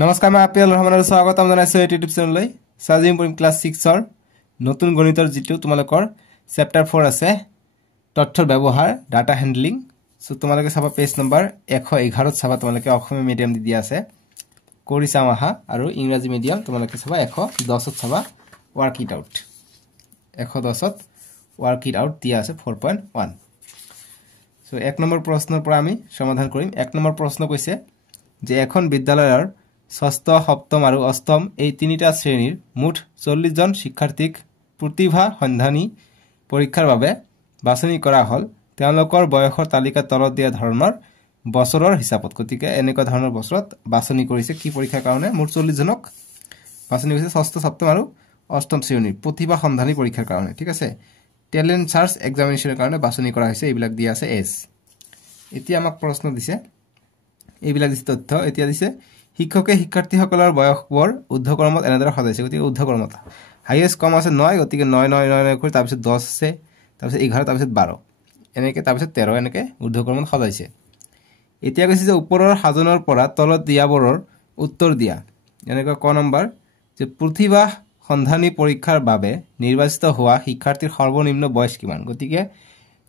নমস্কাৰ মই আপিয়াল ৰহমানৰ স্বাগতম জনাইছো এই ইউটিউব চেনেললৈ সাজিম পঢ়িম ক্লাস 6 ৰ নতুন গণিতৰ যেটো তোমালোকৰ চেপ্টাৰ 4 আছে তথ্যৰ ব্যৱহাৰ ডাটা হ্যান্ডলিং সো তোমালোকে চাবা পেজ নম্বৰ 111 চাবা তোমালোকে অসমীয়া মিডিয়াম দি দিয়া আছে কৰিছা মাহা আৰু ইংৰাজী মিডিয়াম তোমালোকে চাবা 110 চাবা work it out 110 work it out দিয়া আছে 4.1 সো এক নম্বৰ প্ৰশ্নৰ পৰা আমি সমাধান কৰিম এক নম্বৰ প্ৰশ্ন কৈছে যে এখন বিদ্যালয়ৰ ষষ্ঠ সপ্তম আৰু অষ্টম এই তিনিটা শ্ৰেণীৰ মুঠ 40 জন শিক্ষাৰ্থীক প্ৰতিভা সন্ধানী পৰীক্ষাৰ বাবে বাছনি কৰা হল তেওঁলোকৰ বয়সৰ তালিকা তলত দিয়া ধৰণৰ বছৰৰ হিচাপত গতিকে এনেকুৱা ধৰণৰ বছৰত বাছনি কৰিছে কি পৰীক্ষাৰ কাৰণে মুঠ 40 জনক বাছনি কৰিছে ষষ্ঠ সপ্তম আৰু অষ্টম শ্ৰেণীৰ প্ৰতিভা সন্ধানী পৰীক্ষাৰ কাৰণে ঠিক আছে টেলেন্ট সাৰ্চ এক্সামিনেশনৰ কাৰণে বাছনি কৰা হৈছে এইবিলাক দিয়া আছে এস এতিয়া আমাক প্ৰশ্ন দিছে এইবিলাক দিছে তথ্য এতিয়া দিছে শিক্ষকে শিক্ষাৰ্থীসকলৰ বয়সবোৰ উদ্ধক্ৰমত এনেদৰে সজাইছে গতিকে উদ্ধক্ৰমত হাইয়েস্ট কম আছে 9 গতিকে 9 9 9 কৰি তাৰ পিছত 10 আছে তাৰ পিছত 11 তাৰ পিছত 12 এনেকৈ তাৰ পিছত 13 এনেকৈ উদ্ধক্ৰমত সজাইছে এতিয়া কৈছে যে ওপৰৰ সাজনৰ পৰা তলত দিয়াবোৰৰ উত্তৰ দিয়া এনেকৈ ক নম্বৰ যে প্ৰতিভা সন্ধানী পৰীক্ষাৰ বাবে নিৰ্বাচিত হোৱা শিক্ষাৰ্থীৰ সৰ্বনিম্ন বয়স কিমান গতিকে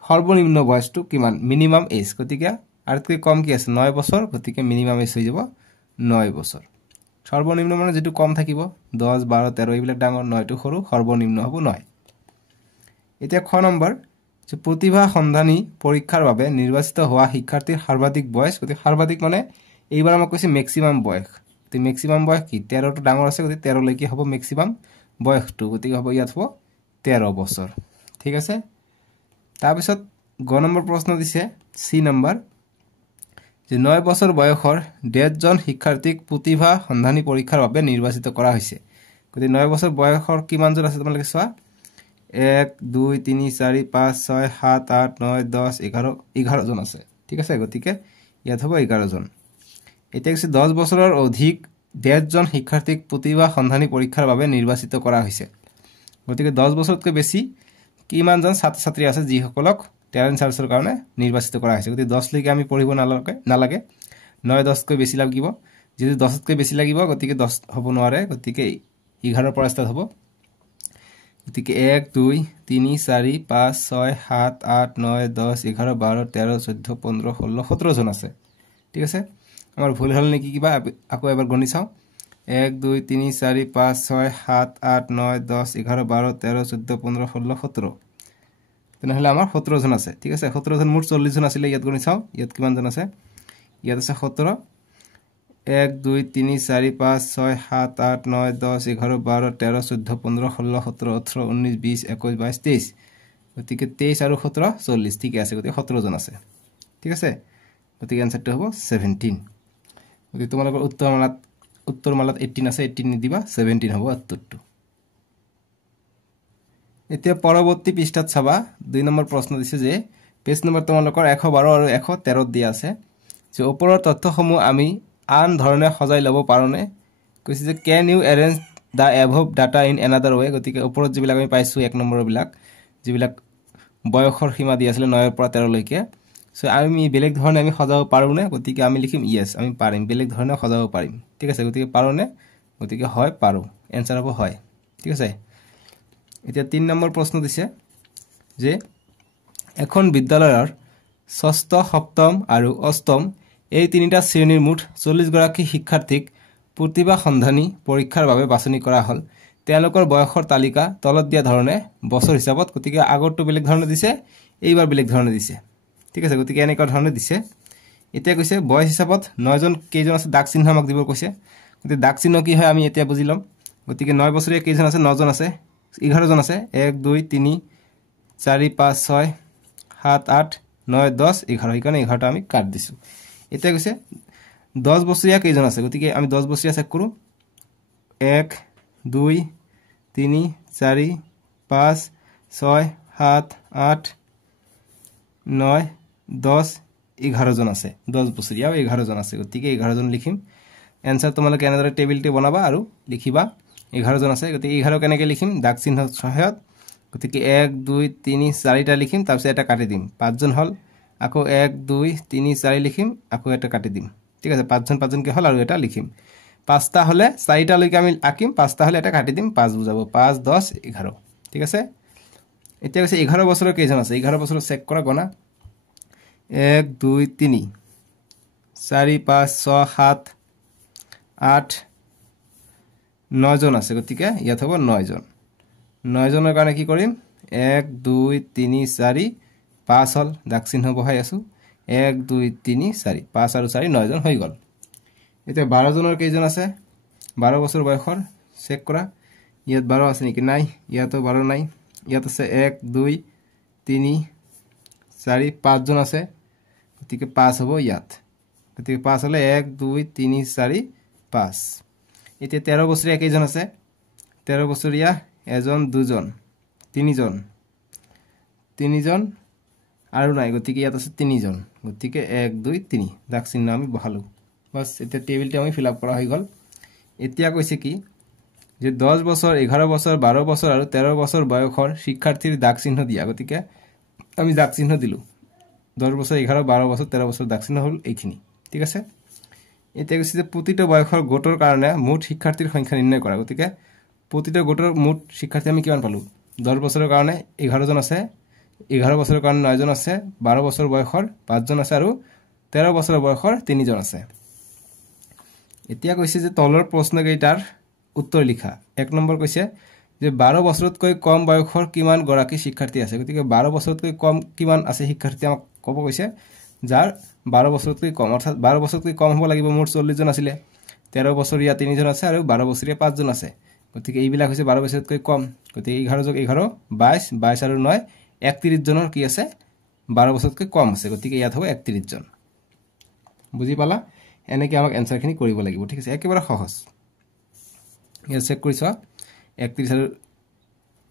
সৰ্বনিম্ন বয়সটো কিমান মিনিমাম এজ গতিকে আৰতকৈ কম কি আছে 9 বছৰ গতিকে মিনিমাম এজ হৈ যাব 9 বছৰ সৰ্বনিম্ন মানে যেটো কম থাকিব 10 12 13 এইবিলাক ডাঙৰ 9 টো সৰু সৰ্বনিম্ন হ'ব 9 এতিয়া খ নম্বৰ যে প্ৰতিভা সন্ধানী পৰীক্ষাৰ বাবে নিৰ্বাচিত হোৱা শিক্ষাৰ্থীৰ সৰ্বাধিক বয়স গতিকে সৰ্বাধিক মানে এইবাৰ আমাক কৈছে ম্যাক্সিমাম বয়স তে ম্যাক্সিমাম বয়স কি 13 টো ডাঙৰ আছে গতিকে 13 লৈকে হ'ব ম্যাক্সিমাম বয়সটো গতিকে হ'ব ইয়াত হ'ব 13 বছৰ ঠিক আছে তাৰ পিছত গ নম্বৰ প্ৰশ্ন দিছে সি নম্বৰ যে 9 বছৰ বয়সৰ 1.5 জন শিক্ষাৰ্থীক প্ৰতিভা সন্ধানী পৰীক্ষাৰ বাবে নিৰ্বাচিত কৰা হৈছে গতিকে 9 বছৰ বয়সৰ কিমান জন আছে তোমালোকে চোৱা 1 2 3 4 5 6 7 8 9 10 11 11 জন আছে ঠিক আছে গতিকে ইয়াত হ'ব 11 জন এতিয়া আছে 10 বছৰৰ অধিক 1.5 জন শিক্ষাৰ্থীক প্ৰতিভা সন্ধানী পৰীক্ষাৰ বাবে নিৰ্বাচিত কৰা হৈছে গতিকে 10 বছৰতকৈ বেছি কিমান জন ছাত্ৰ ছাত্ৰী আছে যিসকলক টেলেন্ট সাৰ্চৰ কাৰণে নিৰ্বাচিত কৰা হৈছে গতিকে 10 লৈকে আমি পঢ়িব নালাগে 9 10 কৈ বেছি লাগিব যদি 10 তকৈ বেছি লাগিব গতিকে 10 হ'ব নোৱাৰে গতিকে 11 পৰা ষ্টাৰ্ট হ'ব গতিকে 1 2 3 4 5 6 7 8 9 10 11 12 13 14 15 16 17 জন আছে ঠিক আছে আমাৰ ভুল হল নেকি কিবা আকৌ এবাৰ গণি চাও 1 2 3 4 5 6 7 8 9 10 11 12 13 14 15 16 17 তেনেহলে আমাৰ 17 জন আছে ঠিক আছে 17 জন মুঠ 40 জন আছিল ইয়াত গণি চাও ইয়াত কিমান জন আছে ইয়াত আছে 17 1 2 3 4 5 6 7 8 9 10 11 12 13 14 15 16 17 18 19 20 21 22 23 গতিকে 23 আৰু 17 40 ঠিক আছে গতিকে 17 জন আছে ঠিক আছে গতিকে আনসাৰটো হ'ব 17 গতিকে তোমালোকৰ উত্তৰমালাত 18 আছে 18 নি দিবা 17 হ'ব উত্তৰটো এতিয়া পৰৱৰ্তী পৃষ্ঠাত চাবা 2 নম্বৰ প্ৰশ্ন দিছে যে পেজ নম্বৰ তোমালোকৰ 112 আৰু 113 দিয়া আছে যে ওপৰৰ তথ্যসমূহ আমি আন ধৰণে সজাই ল'ব পাৰোনে কৈছে যে can you arrange the above data in another way গতিকে ওপৰত যিবিলাক আমি পাইছো 1 নম্বৰ বিলাক যিবিলাক বয়সৰ সীমা দিয়া আছিল 9 পৰা 13 লৈকে সো আমি বেলেগ ধৰণে আমি সজাব পাৰোনে গতিকে আমি লিখিম ইয়েস আমি পাৰিম বেলেগ ধৰণে সজাব পাৰিম ঠিক আছে গতিকে পাৰোনে গতিকে হয় পাৰো এনসাৰ হ'ব হয় ঠিক আছে এতিয়া 3 নম্বৰ প্ৰশ্ন দিছে যে এখন বিদ্যালয়ৰ ষষ্ঠ সপ্তম আৰু অষ্টম এই তিনিটা শ্ৰেণীৰ মুঠ 40 গৰাকী শিক্ষাৰ্থীক প্ৰতিভা সন্ধানী পৰীক্ষাৰ বাবে বাছনি কৰা হল তেওঁলোকৰ বয়সৰ তালিকা তলত দিয়া ধৰণে বছৰ হিচাপত গতিকে আগৰটো বেলেগ ধৰণে দিছে এইবাৰ বেলেগ ধৰণে দিছে ঠিক আছে গতিকে এনেকুৱা ধৰণে দিছে এতিয়া কৈছে বয়স হিচাপত 9 জন কেইজন আছে দাগ চিহ্ন আমাক দিব কৈছে গতিকে দাগ চিহ্ন কি হয় আমি এতিয়া বুজি লম গতিকে 9 বছৰীয়া কেইজন আছে 9 জন আছে 11 জন আছে 1 2 3 4 5 6 7 8 9 10 11 ইকানে 11টা আমি কাট দিছো এতিয়া কৈছে 10 বছৰীয়া কেইজন আছে গতিকে আমি 10 বছৰীয়া চেক কৰো 1 2 3 4 5 6 7 8 9 10 11 জন আছে 10 বছৰীয়া 11 জন আছে গতিকে 11 জন লিখিম এনসাৰ তোমালোকে এনেদৰে টেবিলটি বনাবা আৰু লিখিবা 11 জন আছে গতিকে 11 কেনেকৈ লিখিম দাগ চিহ্ন সহায়ত গতিকে 1 2 3 4টা লিখিম তাৰ পিছত এটা কাটি দিম 5 জন হল আকৌ 1 2 3 4 লিখিম আকৌ এটা কাটি দিম ঠিক আছে 5 জন কে হল আৰু এটা লিখিম 5টা হলে 4টা লৈকে আমি আঁকিম 5টা হলে এটা কাটি দিম 5 বুজাব 5 10 11 ঠিক আছে এতিয়া কৈছে 11 বছৰৰ কেইজন আছে 11 বছৰ চেক কৰা গনা 1 2 3 4 5 6 7 8 9 জন আছে গতিকে ইয়াত হ'ব 9 জন 9 জনৰ কাৰণে কি কৰিম 1 2 3 4 5 হল দাগ চিহ্ন বহাই আছো 1 2 3 4 5 আৰু 4 9 জন হৈ গল এতিয়া 12 জনৰ কেইজন আছে 12 বছৰ বয়সৰ চেক কৰা ইয়াত 12 আছে নেকি নাই ইয়াতো 12 নাই ইয়াত আছে 1 2 3 4 5 জন আছে গতিকে 5 হ'ব ইয়াত গতিকে 5 হলে 1 2 3 4 5 এতিয়া 13 বছৰীয়া কেইজন আছে 13 বছৰীয়া এজন দুজন তিনিজন তিনিজন আৰু নাই গতিকে ইয়াত আছে তিনিজন গতিকে 1 2 3 দাগ চিহ্ন আমি বহালো বাস এটা টেবিলটো আমি ফিল আপ কৰা হৈ গল এতিয়া কৈছে কি যে 10 বছৰ 11 বছৰ 12 বছৰ আৰু 13 বছৰ বয়সৰ শিক্ষাৰ্থীৰ দাগ চিহ্ন দিয়া গতিকে আমি দাগ চিহ্ন দিলো 10 বছৰ 11 12 বছৰ 13 বছৰ দাগ চিহ্ন হল এইখিনি ঠিক আছে এতিয়া কৈছে যে প্ৰতিটো বয়সৰ গোটৰ কাৰণে মুঠ শিক্ষাৰ্থীৰ সংখ্যা নিৰ্ণয় কৰা গতিকে প্ৰতিটো গোটৰ মুঠ শিক্ষাৰ্থী আমি কিমান পালো 10 বছৰৰ কাৰণে 11 জন আছে 11 বছৰৰ কাৰণে 9 জন আছে 12 বছৰ বয়সৰ 5 জন আছে আৰু 13 বছৰ বয়সৰ 3 জন আছে এতিয়া কৈছে যে তলৰ প্ৰশ্ন কেইটাৰ উত্তৰ লিখা 1 নম্বৰ কৈছে যে 12 বছৰতকৈ কম বয়সৰ কিমান গৰাকী শিক্ষাৰ্থী আছে গতিকে 12 বছৰতকৈ কম কিমান আছে শিক্ষাৰ্থী আমাক ক'ব কৈছে যাৰ 12 বছৰতকৈ কম অৰ্থাৎ 12 বছৰতকৈ কম হ'ব লাগিব মোৰ 40 জন আছিল 13 বছৰীয়া 3 জন আছে আৰু 12 বছৰীয়া 5 জন আছে গতিকে এইবিলাক হৈছে 12 বছৰতকৈ কম গতিকে 11 যোগ 11 22 22 আৰু 9 31 জনৰ কি আছে 12 বছৰতকৈ কম আছে গতিকে ইয়াত হ'ব 31 জন বুজি পালা এনেকৈ আমাক এনসাৰখিনি কৰিব লাগিব ঠিক আছে একেবাৰে সহজ ইয়াত চেক কৰিছ 31 আৰু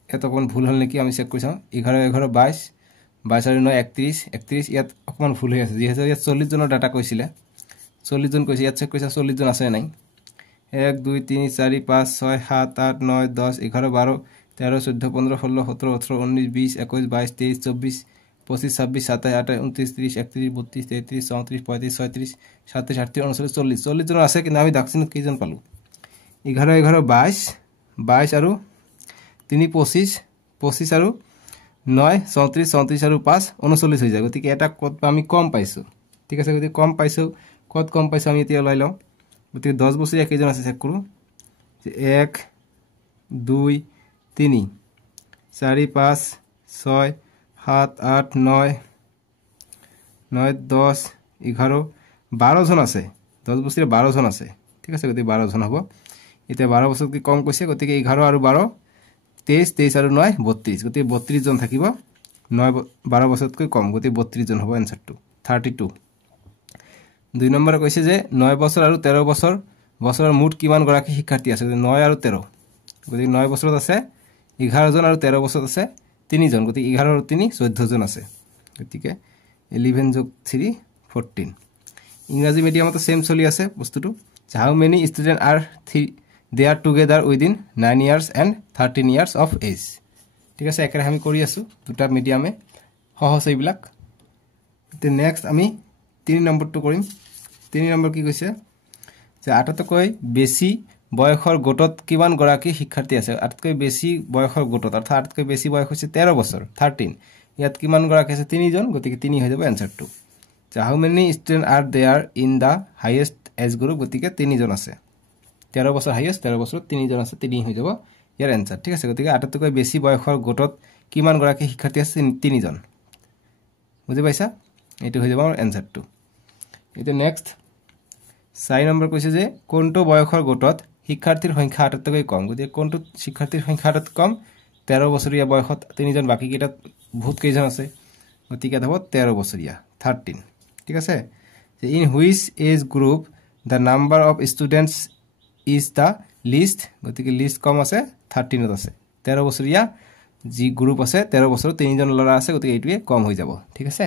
এটা কোন ভুল হল নেকি আমি চেক কৰিছ 11 11 22 22 আৰু 9 31 31 ইয়াত অকমান ভুল হৈ আছে যেহেতু ইয়াত 40 জনৰ ডাটা কৈছিলে 40 জন কৈছে ইয়াত চেক কৰিছ 40 জন আছে নাই 1 2 3 4 5 6 7 8 9 10 11 12 13 14 15 16 17 18 19 20 21 22 23 24 25 26 27 28 29 30 31 32 33 34 35 36 37 38 39 40 জন আছে কিন্তু আমি দাগচিন কেইজন পালো 11 11 22 22 আৰু 3 25 25 আৰু 9 34 34 আৰু 5 39 হৈ যায় গতিকে এটা কত আমি কম পাইছো ঠিক আছে গতিকে কম পাইছো কত কম পাইছো আমি এতিয়া লৈ লওঁ গতিকে 10 বছৰীয়া কেইজন আছে চেক কৰো 1 2 3 4 5 6 7 8 9 9 10 11 12 জন আছে 10 বছৰীয়া 12 জন আছে ঠিক আছে গতিকে 12 জন হ'ব এতিয়া 12 বছৰতকৈ কম কৈছে গতিকে 11 আৰু 12 23 23 আৰু 9 32 গতিকে 32 জন থাকিব 9 12 বছৰতকৈ কম গতিকে 32 জন হ'ব এনসাৰটো 32 দুই নম্বৰ কৈছে যে 9 বছৰ আৰু 13 বছৰ বছৰৰ মুঠ কিমান গৰাকী শিক্ষাৰ্থী আছে 9 আৰু 13 গতিকে 9 বছৰত আছে 11 জন আৰু 13 বছৰত আছে 3 জন গতিকে 11 আৰু 3 14 জন আছে গতিকে 11 যোগ 3 14 ইংৰাজী মিডিয়ামত সেম চলি আছে বস্তুটো how many student are they are together within 9 years and 13 years of age ঠিক আছে একৰে আমি কৰি আছো দুটা মিডিয়ামে সহজ এইবিলাক তে নেক্সট আমি 3 নম্বৰটো কৰিম 3 নম্বৰ কি কৈছে যে আটাতকৈ বেছি বয়সৰ গোটত কিমান গৰাকী শিক্ষাৰ্থী আছে আটাতকৈ বেছি বয়সৰ গোটত অৰ্থাৎ আটাতকৈ বেছি বয়স হৈছে 13 বছৰ 13 ইয়াত কিমান গৰাকী আছে 3 জন গতিকে 3 হৈ যাব এনসাৰটো যে how many student are there in the highest age group গতিকে 3 জন আছে 13 বছৰ হাইয়েস্ট 13 বছৰ 3 জন আছে 3 হৈ যাব ইয়াৰ এনসাৰ ঠিক আছে গতিকে আটাতকৈ বেছি বয়সৰ গোটত কিমান গৰাকী শিক্ষাৰ্থী আছে 3 জন বুজি পাইছা এটো হৈ যাব আমাৰ এনসাৰটো এটা নেক্সট 4 নম্বৰ কৈছে যে কোনটো বয়সৰ গোটত শিক্ষাৰ্থীৰ সংখ্যা আটাতকৈ কম গতিকে কোনটো শিক্ষাৰ্থীৰ সংখ্যা আটাতকৈ কম 13 বছৰীয়া বয়সত 3 জন বাকি কেইটা বহুত কেইজন আছে গতিকে হ'ব 13 বছৰীয়া 13 ঠিক আছে যে in which age group the number of students is the least গতিকে লিষ্ট কম আছে 13 আছে 13 বছৰীয়া জি গ্ৰুপ আছে 13 বছৰ 3 জন লৰা আছে গতিকে এইটোৱে কম হৈ যাব ঠিক আছে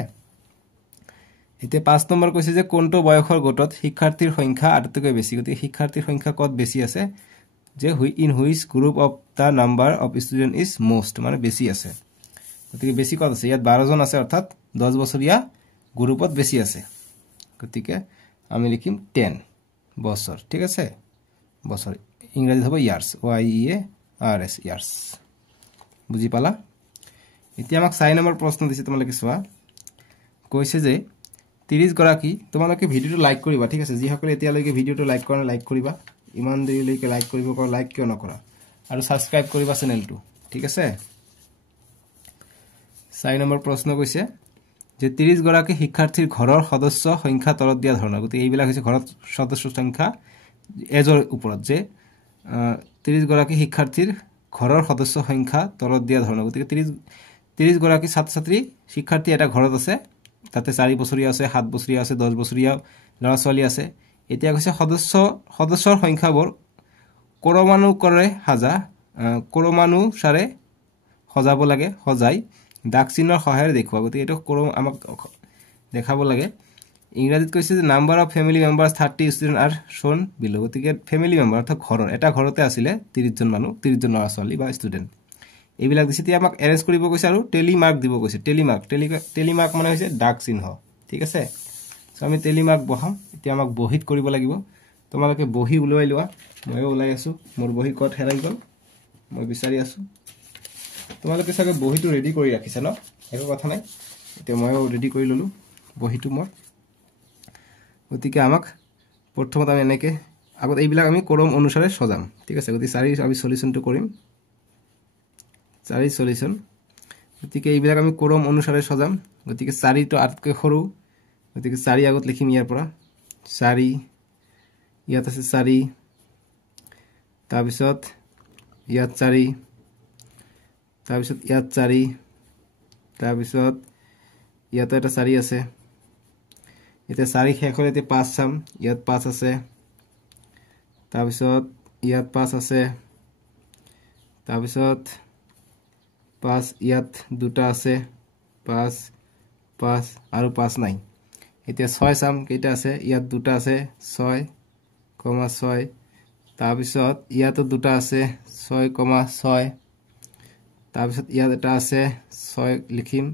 এতিয়া 5 নম্বৰ কৈছে যে কোনটো বয়সৰ গোটত শিক্ষাৰ্থীৰ সংখ্যা আটাইতকৈ বেছি গতিকে শিক্ষাৰ্থীৰ সংখ্যা কত বেছি আছে যে in which group of the number of student is most মানে বেছি আছে গতিকে বেছি কত আছে ইয়াত 12 জন আছে অৰ্থাৎ 10 বছৰীয়া গ্ৰুপত বেছি আছে গতিকে আমি লিখিম 10 বছৰ ঠিক আছে বছৰ ইংৰাজীত হ'ব ইয়াৰ্ছ YEARS ইয়াৰ্ছ বুজি পালা এতিয়া আমাক 4 নম্বৰ প্ৰশ্ন দিছে তোমালোকে চোৱা কৈছে যে 30 গৰাকী তোমালোকে ভিডিওটো লাইক কৰিবা ঠিক আছে যিসকলে এতিয়ালৈকে ভিডিওটো লাইক কৰা লাইক কৰিবা ইমান দেৰিলৈকে লাইক কৰিব পৰা লাইক কিয় নকৰা আৰু সাবস্ক্ৰাইব কৰিবা চেনেলটো ঠিক আছে 4 নম্বৰ প্ৰশ্ন কৈছে যে 30 গৰাকী শিক্ষাৰ্থীৰ ঘৰৰ সদস্য সংখ্যা তলত দিয়া ধৰণৰ গতি এইবিলাক হৈছে ঘৰৰ সদস্য সংখ্যা এজৰ ওপৰত যে 30 গৰাকী শিক্ষাৰ্থীৰ ঘৰৰ সদস্য সংখ্যা তলত দিয়া ধৰণৰ গতি 30 গৰাকী ছাত্ৰ-ছাত্ৰী শিক্ষাৰ্থী এটা ঘৰত আছে তাতে 4 বছৰীয়া আছে 7 বছৰীয়া আছে 10 বছৰীয়া ল'ৰা ছোৱালী আছে এতিয়া কৈছে সদস্যৰ সংখ্যাবোৰ ক্ৰমানুসাৰে সজাব লাগে সজাই দাগ চিহ্নৰ সহায়ৰে দেখুৱা গতি এটো আমাক দেখাব লাগে ইংৰাজীত কৈছে যে number of family members 30 student are shown below গতিকে ফ্যামিলি মেম্বাৰ অৰ্থাৎ ঘৰৰ এটা ঘৰতে আছিল 30 জন মানুহ 30 জন ল'ৰা ছোৱালী বা ষ্টুডেন্ট এইবিলাক দিছে এতিয়া আমাক এৰেঞ্জ কৰিব কৈছে আৰু টেলিমাৰ্ক দিব কৈছে টেলিমাৰ্ক মানে হৈছে দাগ চিহ্ন ঠিক আছে সো আমি টেলিমাৰ্ক বহাম এতিয়া আমাক বহিত কৰিব লাগিব তোমালোকে বহি উলাই লোৱা ময়ো উলাই আছো মোৰ বহি কত হেৰাই গল মই বিচাৰি আছো তোমালোকে সবে বহিটো ৰেডি কৰি ৰাখিছা ন একো কথা নাই এতিয়া ময়ো ৰেডি কৰি ললো বহিটো মই গতিকে আমাক প্ৰথমতে আমি এনেকে আগত এইবিলাক আমি ক্ৰম অনুসাৰে সজাম ঠিক আছে গতি 4 আমি সলিউশনটো কৰিম 4 সলিউশন গতিকে এইবিলাক আমি ক্ৰম অনুসাৰে সজাম গতিকে 4 টো আটকৈ সৰু গতিকে 4 আগত লিখিম ইয়াৰ পৰা 4 ইয়াত আছে 4 তাৰ পিছত ইয়াত 4 তাৰ পিছত ইয়াত 4 তাৰ পিছত ইয়াত এটা 4 আছে এটা 4 শেষ হলে 5 চাম ইয়াত 5 আছে তাৰ পিছত ইয়াত 5 আছে তাৰ পিছত 5 ইয়াত দুটা আছে 5 5 আৰু 5 নাই এতিয়া 6 চাম কেইটা আছে ইয়াত দুটা আছে 6,6 তাৰ পিছত ইয়াত দুটা আছে 6,6 তাৰ পিছত ইয়াত এটা আছে 6 লিখিম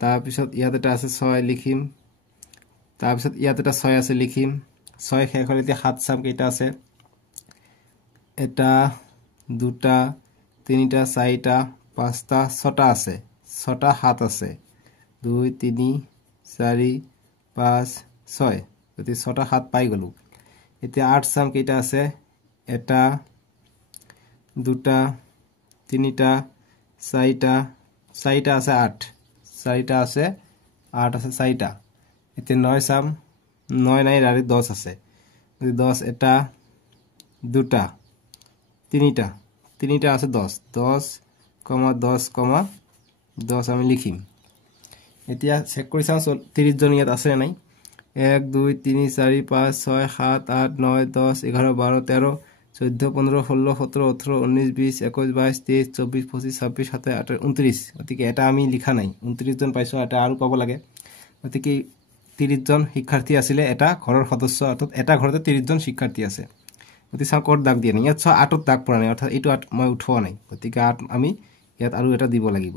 তাৰ পিছত ইয়াত এটা আছে 6 লিখিম তাৰ পিছত ইয়াত এটা 6 আছে লিখিম 6 শেষ হলে 7 চাম কেইটা আছে এটা দুটা তিনিটা চাৰিটা পাঁচটা ছটা আছে ছটা হাত আছে 2 3 4 5 6 গতি ছটা হাত পাই গলো এতিয়া 8 চাম কেইটা আছে এটা দুটা তিনিটা চাৰিটা আছে 8 চাৰিটা আছে 8 আছে চাৰিটা এতিয়া 9 চাম 9 নাই আৰু 10 আছে 10 এটা দুটা তিনিটা আছে 10 10 আমি লিখিম এতিয়া চেক কৰি চাও 30 জন ইয়াত আছে নাই 1 2 3 4 5 6 7 8 9 10 11 12 13 14 15 16 17 18 19 20 21 22 23 24 25 26 27 28 29 গতিকে এটা আমি লিখা নাই 29 জন পাইছো এটা আৰু পাব লাগে গতিকে 30 জন শিক্ষাৰ্থী আছিল এটা ঘৰৰ সদস্য অৰ্থাৎ এটা ঘৰতে 30 জন শিক্ষাৰ্থী আছে গতি চাও ক'ত দাগ দিয়া নাই ইয়াত 8ত দাগ পৰা নাই অৰ্থাৎ এইটো 8 মই উঠোৱা নাই গতিকে 8 আমি ইয়াত আৰু এটা দিব লাগিব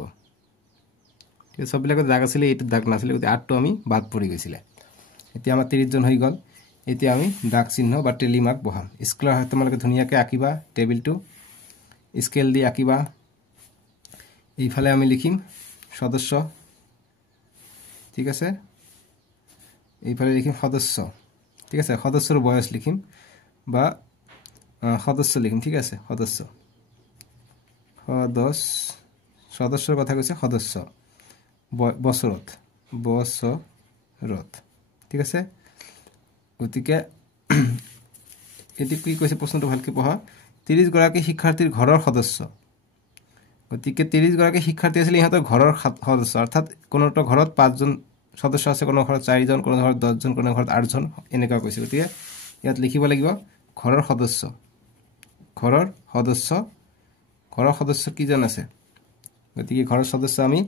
ঠিক সববিলাকত দাগ আছিল এইটো দাগ নাছিল গতি 8টো আমি বাদ পৰি গৈছিল এতিয়া আমাৰ 30 জন হৈ গল এতিয়া আমি দাগ চিহ্ন বা টেলিমাৰ্ক বহাম স্কেলৰ হাতে তোমালোকে ধুনিয়াকৈ আঁকিবা টেবিলটো স্কেল দি আঁকিবা এইফালে আমি লিখিম সদস্য ঠিক আছে এইফালে লিখিম সদস্য ঠিক আছে সদস্যৰ বয়স লিখিম বা সদস্য লিখিম ঠিক আছে সদস্যৰ কথা কৈছে সদস্য বছৰত ঠিক আছে গতিকে এটি কি কৈছে প্ৰশ্নটো ভালকৈ পঢ়া 30 গৰাকী শিক্ষাৰ্থীৰ ঘৰৰ সদস্য গতিকে 30 গৰাকী শিক্ষাৰ্থী আছিল ইহঁতৰ ঘৰৰ সদস্য অৰ্থাৎ কোনোটো ঘৰত 5 জন সদস্য আছে কোনো ঘৰত 4 জন কোনো ঘৰত 10 জন কোনো ঘৰত 8 জন এনেকা কৈছে গতিকে ইয়াত লিখিব লাগিব ঘৰৰ সদস্য কি জন আছে গতিকে ঘৰৰ সদস্য আমি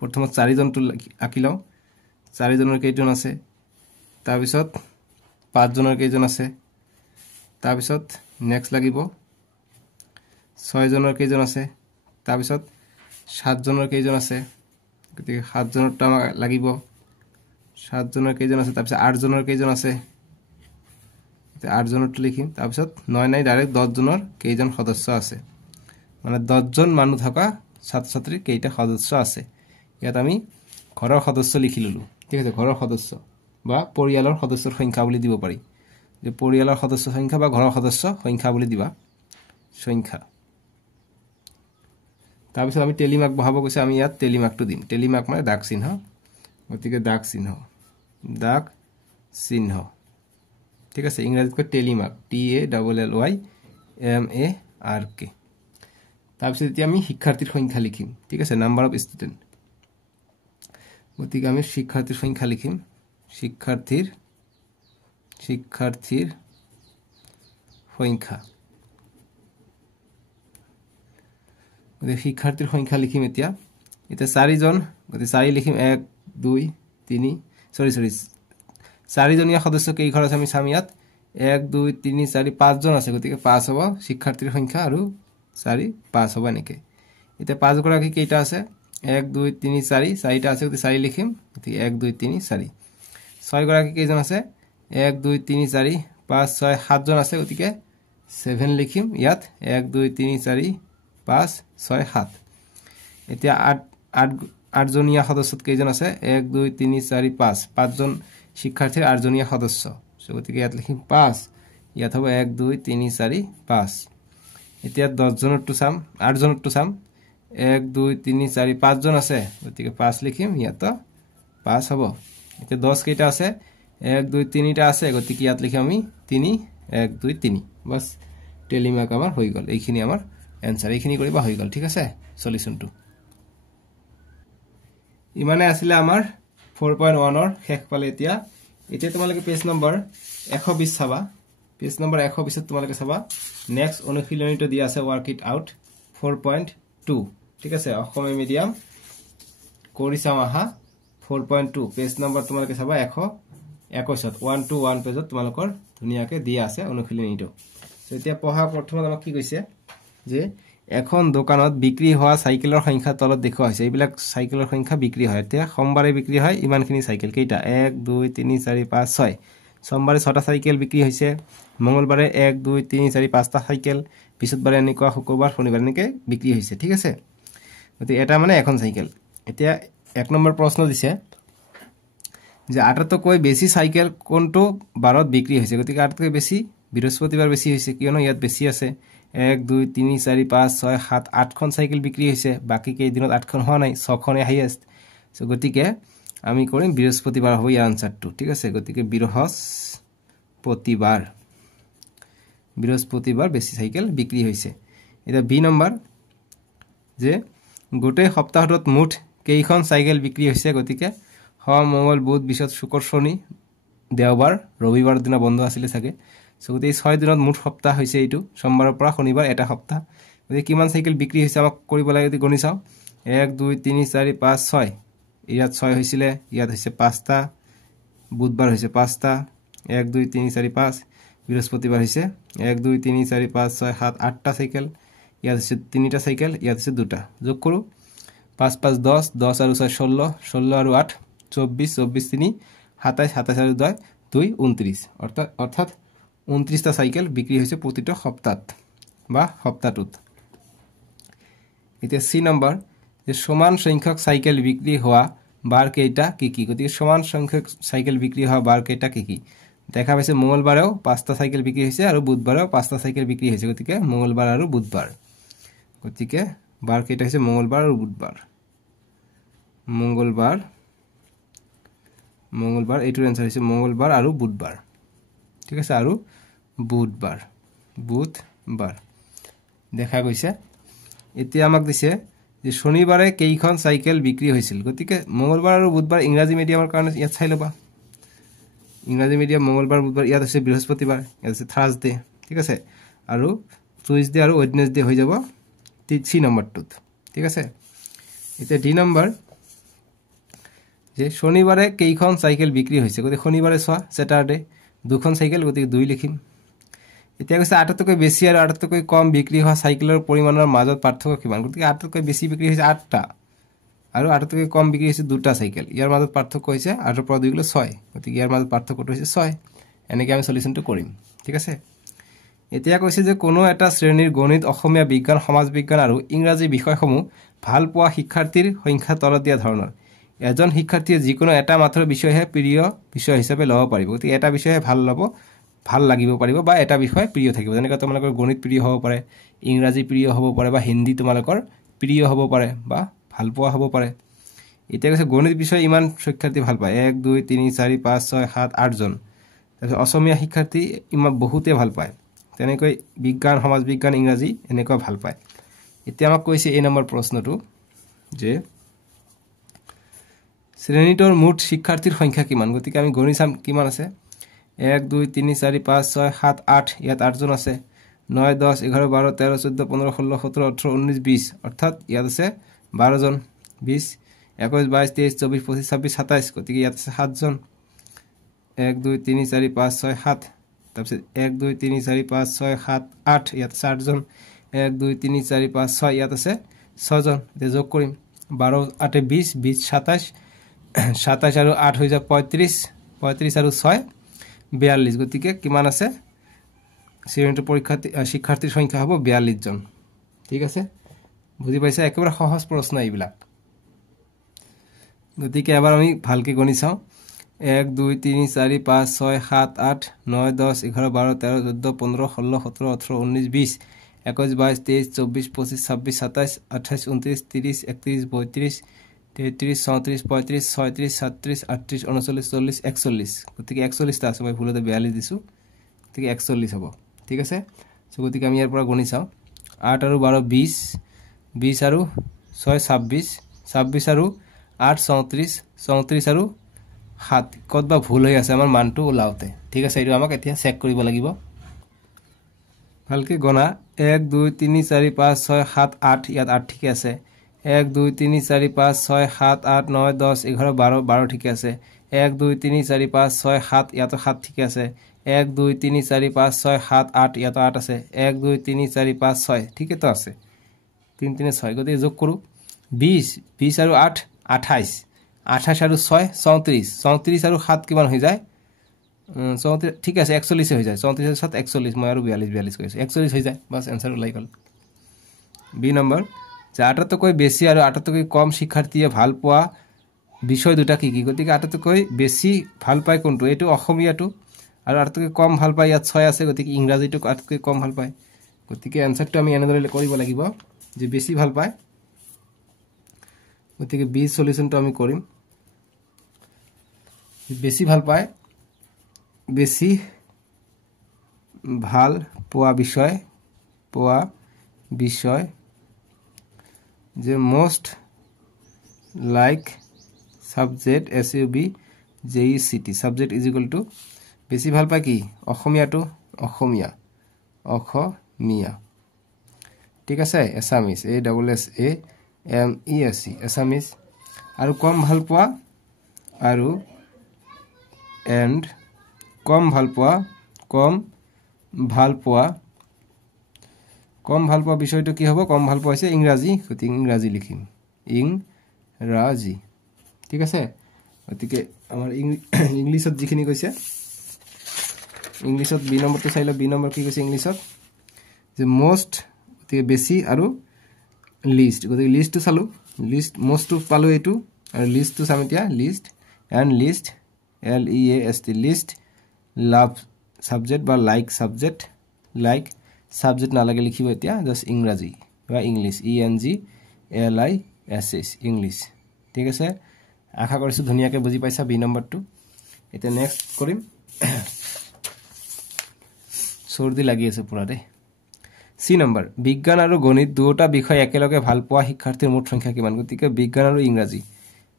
প্ৰথমত 4 জনটো আঁকি লওঁ 4 জনৰ কেইজন আছে তাৰ পিছত 5 জনৰ কেইজন আছে তাৰ পিছত নেক্সট লাগিব 6 জনৰ কেইজন আছে তাৰ পিছত 7 জনৰ কেইজন আছে গতিকে 7 জনৰটা আমাক লাগিব 7 জনৰ কেইজন আছে তাৰ পিছত 8 জনৰ কেইজন আছে 8 জনটো লিখিম তাৰপিছত 9 নাই ডাইৰেক্ট 10 জনৰ কেইজন সদস্য আছে মানে 10 জন মানুহ থকা ছাত্ৰ ছাত্ৰীৰ কেইটা সদস্য আছে ইয়াত আমি ঘৰৰ সদস্য লিখি ললো ঠিক আছে ঘৰৰ সদস্য বা পৰিয়ালৰ সদস্যৰ সংখ্যা বুলি দিব পাৰি যে পৰিয়ালৰ সদস্য সংখ্যা বা ঘৰৰ সদস্য সংখ্যা বুলি দিবা সংখ্যা তাৰপিছত আমি টেলিমাৰ্ক বহাব কৈছে আমি ইয়াত টেলিমাৰ্কটো দিম টেলিমাৰ্ক মানে দাগ চিহ্ন গতিকে দাগ চিহ্ন ঠিক আছে ইংৰাজীত কয় টেলিমাৰ্ক TALLYMARK তাৰপিছত এতিয়া আমি শিক্ষাৰ্থীৰ সংখ্যা লিখিম ঠিক আছে নাম্বাৰ অফ ষ্টুডেন্ট গতিকে আমি শিক্ষাৰ্থীৰ সংখ্যা লিখিম শিক্ষাৰ্থীৰ সংখ্যা গতিকে শিক্ষাৰ্থীৰ সংখ্যা লিখিম এতিয়া 4 জন গতিকে 4 লিখিম 1 2 3 সৰি 4 জনীয়া সদস্য কেই ঘৰ আছে আমি চাম ইয়াত 1 2 3 4 5 জন আছে গতিকে 5 হ'ব শিক্ষাৰ্থীৰ সংখ্যা আৰু 4 5 হ'ব এনেকৈ এতিয়া 5 গৰাকী কেইটা আছে 1 2 3 4 4টা আছে গতিকে 4 লিখিম গতিকে 1 2 3 4 6 গৰাকী কেইজন আছে 1 2 3 4 5 6 7 জন আছে গতিকে 7 লিখিম ইয়াত 1 2 3 4 5 6 7 এতিয়া 8 জনীয়া সদস্যত কেইজন আছে 1 2 3 4 5 5 জন শিক্ষাৰ্থীৰ 8 জনীয়া সদস্য গতিকে ইয়াত লিখিম 5 ইয়াত হ'ব 1 2 3 4 5 এতিয়া 10 জনৰটো চাম 8 জনৰটো চাম 1 2 3 4 5 জন আছে গতিকে 5 লিখিম ইয়াত 5 হ'ব এতিয়া 10 কেইটা আছে 1 2 3টা আছে গতিকে ইয়াত লিখিম আমি 3 1 2 3 বাস টেলিমাৰ্ক আমাৰ হৈ গ'ল এইখিনি আমাৰ এনসাৰ এইখিনি কৰিবা হৈ গ'ল ঠিক আছে সলিউশনটো ইমানে আছিল আমাৰ 4.1 ৰ শেষ পালে এতিয়া তোমালোকে পেজ নম্বৰ 120 চাবা পেজ নম্বৰ 120 তোমালোকে চাবা নেক্সট অনুশীলনীটো দিয়া আছে ওয়াৰ্ক ইট আউট 4.2 ঠিক আছে অসমীয়া মিডিয়াম কৰি চাম আহা 4.2 পেজ নম্বৰ তোমালোকে চাবা 121 1 to 1 পেজত তোমালোকৰ ধুনিয়াকে দিয়া আছে অনুশীলনীটো এতিয়া পঢ়া প্ৰথমত আমাক কি কৈছে যে এখন দোকানত বিক্ৰী হোৱা সাইকেলৰ সংখ্যা তলত দেখুওৱা হৈছে এইবিলাক সাইকেলৰ সংখ্যা বিক্ৰী হয় এতিয়া সোমবাৰে বিক্ৰী হয় ইমানখিনি সাইকেল কেইটা 1 2 3 4 5 6 সোমবাৰে 6টা সাইকেল বিক্ৰী হৈছে মঙ্গলবাৰে 1 2 3 4 5টা সাইকেল বৃহস্পতিবাৰে এনেকুৱা শুক্ৰবাৰ শনিবাৰ এনেকৈ বিক্ৰী হৈছে ঠিক আছে গতিকে এটা মানে এখন সাইকেল এতিয়া 1 নম্বৰ প্ৰশ্ন দিছে যে আটাতকৈ বেছি সাইকেল কোনটো বাৰত বিক্ৰী হৈছে গতিকে আটাতকৈ বেছি বৃহস্পতিবাৰ বেছি হৈছে কিয়নো ইয়াত বেছি আছে 1 2 3 4 5 6 7 8খন সাইকেল বিক্ৰী হৈছে বাকি কেই দিনত 8খন হোৱা নাই 6খনে হাইয়েস্ট সো গতিকে আমি কৰিম বৃহস্পতিবাৰ হ'ব ইয়াৰ আনসাৰটো ঠিক আছে গতিকে বৃহস্পতিবাৰ বেছি সাইকেল বিক্ৰী হৈছে এটা বি নম্বৰ যে গোটেই সপ্তাহটোত মুঠ কেইখন সাইকেল বিক্ৰী হৈছে গতিকে সোম মঙ্গল বুধ বৃহস্পতি শুক্ৰ শনি দেওবাৰ ৰবিবাৰ দিনা বন্ধ আছিল থাকে সো গতিকে 6 দিনত মুঠ সপ্তাহ হৈছে এইটো সোমবাৰৰ পৰা শনিবাৰ এটা সপ্তাহ গতিকে কিমান সাইকেল বিক্ৰী হৈছে আমাক কৰিব লাগে যদি গণি চাও 1 2 3 4 5 6 ইয়াত 6 হৈছিল ইয়াত হৈছে 5টা বুধবাৰ হৈছে 5টা 1 2 3 4 5 বৃহস্পতিবাৰ হৈছে 1 2 3 4 5 6 7 8টা সাইকেল ইয়াত হৈছে 3টা সাইকেল ইয়াত হৈছে 2টা যোগ কৰো 5 5 10 10 আৰু 6 16 16 আৰু 8 24 24 3 27 27 আৰু 2 29 অৰ্থাৎ 29টা সাইকেল বিক্ৰী হৈছে প্ৰতিটো সপ্তাহত বা সপ্তাহটোত এতিয়া সি নম্বৰ যে সমান সংখ্যক সাইকেল বিক্ৰী হোৱা বাৰ কেইটা কি কি গতিকে সমান সংখ্যক সাইকেল বিক্ৰী হোৱা বাৰ কেইটা কি কি দেখা পাইছে মঙ্গলবাৰেও 5টা সাইকেল বিক্ৰী হৈছে আৰু বুধবাৰেও 5টা সাইকেল বিক্ৰী হৈছে গতিকে মঙ্গলবাৰ আৰু বুধবাৰ গতিকে বাৰ কেইটা হৈছে মঙ্গলবাৰ আৰু বুধবাৰ মঙ্গলবাৰ এইটোৰ আনসাৰ হৈছে মঙ্গলবাৰ আৰু বুধবাৰ ঠিক আছে আৰু বুধবাৰ দেখা গৈছে এতিয়া আমাক দিছে যে শনিবাৰে কেইখন সাইকেল বিক্ৰী হৈছিল গতিকে মঙ্গলবাৰ আৰু বুধবাৰ ইংৰাজী মিডিয়ামৰ কাৰণে ইয়াত চাই লবা ইংৰাজী মিডিয়াম মঙ্গলবাৰ বুধবাৰ ইয়াত আছে বৃহস্পতিবাৰ ইয়াত আছে থাৰ্সডে ঠিক আছে আৰু টুইসডে আৰু ওয়েডনেসডে হৈ যাব সি নম্বৰটোত ঠিক আছে এতিয়া ডি নম্বৰ যে শনিবাৰে কেইখন সাইকেল বিক্ৰী হৈছে গতিকে শনিবাৰে সোৱা স্যাটাৰডে দুখন সাইকেল গতিকে 2 লিখিম এতিয়া কৈছে আটাতকৈ বেছি আৰু আটাতকৈ কম বিক্ৰী হোৱা সাইকেলৰ পৰিমাণৰ মাজত পাৰ্থক্য কিমান গতিকে আটাতকৈ বেছি বিক্ৰী হৈছে 8টা আৰু আটাতকৈ কম বিক্ৰী হৈছে 2টা সাইকেল ইয়াৰ মাজত পাৰ্থক্য হৈছে 8 পৰা 2 গলে 6 গতিকে ইয়াৰ মাজত পাৰ্থক্যটো হৈছে 6 এনেকৈ আমি সলিউশনটো কৰিম ঠিক আছে এতিয়া কৈছে যে কোনো এটা শ্ৰেণীৰ গণিত অসমীয়া বিজ্ঞান সমাজ বিজ্ঞান আৰু ইংৰাজী বিষয়সমূহ ভাল পোৱা শিক্ষাৰ্থীৰ সংখ্যা তলত দিয়া ধৰণৰ এজন শিক্ষাৰ্থীয়ে যিকোনো এটা মাত্ৰ বিষয়হে প্ৰিয় বিষয় হিচাপে ল'ব পাৰিব গতিকে এটা বিষয়হে ভাল লাগিব পাৰিব বা এটা বিষয় প্ৰিয় থাকিব যেনেকৈ তোমালোকৰ গণিত প্ৰিয় হ'ব পাৰে ইংৰাজী প্ৰিয় হ'ব পাৰে বা হিন্দী তোমালোকৰ প্ৰিয় হ'ব পাৰে বা ভাল পোৱা হ'ব পাৰে এতিয়া কৈছে গণিত বিষয় ইমান শিক্ষাৰ্থী ভাল পায় 1 2 3 4 5 6 7 8 জন তাৰপিছত অসমীয়া শিক্ষাৰ্থী ইমান বহুতে ভাল পায় তেনেকৈ বিজ্ঞান সমাজ বিজ্ঞান ইংৰাজী এনেকুৱা ভাল পায় এতিয়া আমাক কৈছে এই নম্বৰ প্ৰশ্নটো যে শ্ৰেণীটোৰ মুঠ শিক্ষাৰ্থীৰ সংখ্যা কিমান গতিকে আমি গণি চাম কিমান আছে 1 2 3 4 5 6 7 8 ইয়াত 8 জন আছে 9 10 11 12 13 14 15 16 17 18 19 20 অৰ্থাৎ ইয়াত আছে 12 জন 20 21 22 23 24 25 26 27 গতিকে ইয়াত আছে 7 জন 1 2 3 4 5 6 7 তাৰপিছত 1 2 3 4 5 6 7 8 ইয়াত 7 জন 1 2 3 4 5 6 ইয়াত আছে 6 জন এতিয়া যোগ কৰিম 12 8 20 20 27 27 আৰু 8 হৈ যায় 35 35 আৰু 6 42 গতিকে কিমান আছে শ্ৰেণীটোৰ শিক্ষাৰ্থীৰ সংখ্যা হ'ব 42 জন ঠিক আছে বুজি পাইছা একেবাৰে সহজ প্ৰশ্ন এইবিলাক গতিকে এবাৰ আমি ভালকৈ গণি চাওঁ 1 2 3 4 5 6 7 8 9 10 11 12 13 14 15 16 17 18 19 20 21 22 23 24 25 26 27 28 29 30 31 32 33 34 35 36 37 38 39 40 41 গতিকে 41টা আছে মই ভুলতে 42 দিছো গতিকে 41 হ'ব ঠিক আছে সো গতিকে আমি ইয়াৰ পৰা গণি চাওঁ 8 আৰু 12 20 20 আৰু 6 26 26 আৰু 8 34 34 আৰু 7 কতবা ভুল হৈ আছে আমাৰ মানটো ওলাওতে ঠিক আছে এইটো আমাক এতিয়া চেক কৰিব লাগিব ভালকে গণা 1 2 3 4 5 6 7 8 ইয়াত 8 ঠিক আছে 1 2 3 4 5 6 7 8 9 10 11 12 12 ঠিক আছে 1 2 3 4 5 6 7 ইয়াত 7 ঠিক আছে 1 2 3 4 5 6 7 8 ইয়াত 8 আছে 1 2 3 4 5 6 ঠিকই তো আছে 3 3 6 গতি যোগ কৰো 20 20 আৰু 8 28 28 আৰু 6 34 34 আৰু 7 কিমান হৈ যায় 34 ঠিক আছে 41 হৈ যায় 34 আৰু 7 41 মই আৰু 42 42 কৈছো 41 হৈ যায় বাস आंसर ওলাই গল বি নম্বৰ যে আটাতকৈ বেছি আৰু আটাতকৈ কম শিক্ষাৰ্থীয়ে ভাল পোৱা বিষয় দুটা কি কি গতিকে আটাতকৈ বেছি ভাল পায় কোনটো এটো অসমীয়াটো আৰু আটাতকৈ কম ভাল পায় ইয়াত 6 আছে গতিকে ইংৰাজীটো আটাতকৈ কম ভাল পায় গতিকে आंसरটো আমি এনেদৰে কৰিব লাগিব যে বেছি ভাল পায় গতিকে বি সলিউশনটো আমি কৰিম বেছি ভাল পায় বেছি ভাল পোৱা বিষয় যে most like subject SUB JECT subject is equal to বেছি ভাল পায় কি অসমীয়াটো অসমীয়া ঠিক আছে এছামিজ ASSAMESC এছামিজ আৰু কম ভাল পোৱা আৰু and কম ভাল পোৱা বিষয়টো কি হ'ব কম ভাল পোৱা হৈছে ইংৰাজী গতিকে ইংৰাজী লিখিম ইংৰাজী ঠিক আছে গতিকে আমাৰ ইংলিশত যিখিনি কৈছে ইংলিশত বি নম্বৰটো চাইলো বি নম্বৰ কি কৈছে ইংলিশত যে মোস্ট গতিকে বেছি আৰু লিষ্ট গতিকে লিষ্টটো চালো লিষ্ট মোস্টটো পালো এটো আৰু লিষ্টটো চাম এতিয়া least and least LEAST least love subject বা লাইক সাবজেক্ট নালাগে লিখিব এতিয়া জাস্ট ইংৰাজী বা ইংলিশ ENGLISH ইংলিশ ঠিক আছে আশা কৰিছো ধুনিয়াকে বুজি পাইছা বি নম্বৰটো এতিয়া নেক্সট কৰিম সৰ্দি লাগি আছে পুৰা দে সি নম্বৰ বিজ্ঞান আৰু গণিত দুটা বিষয় একেলগে ভাল পোৱা শিক্ষাৰ্থীৰ মুঠ সংখ্যা কিমান গতিকে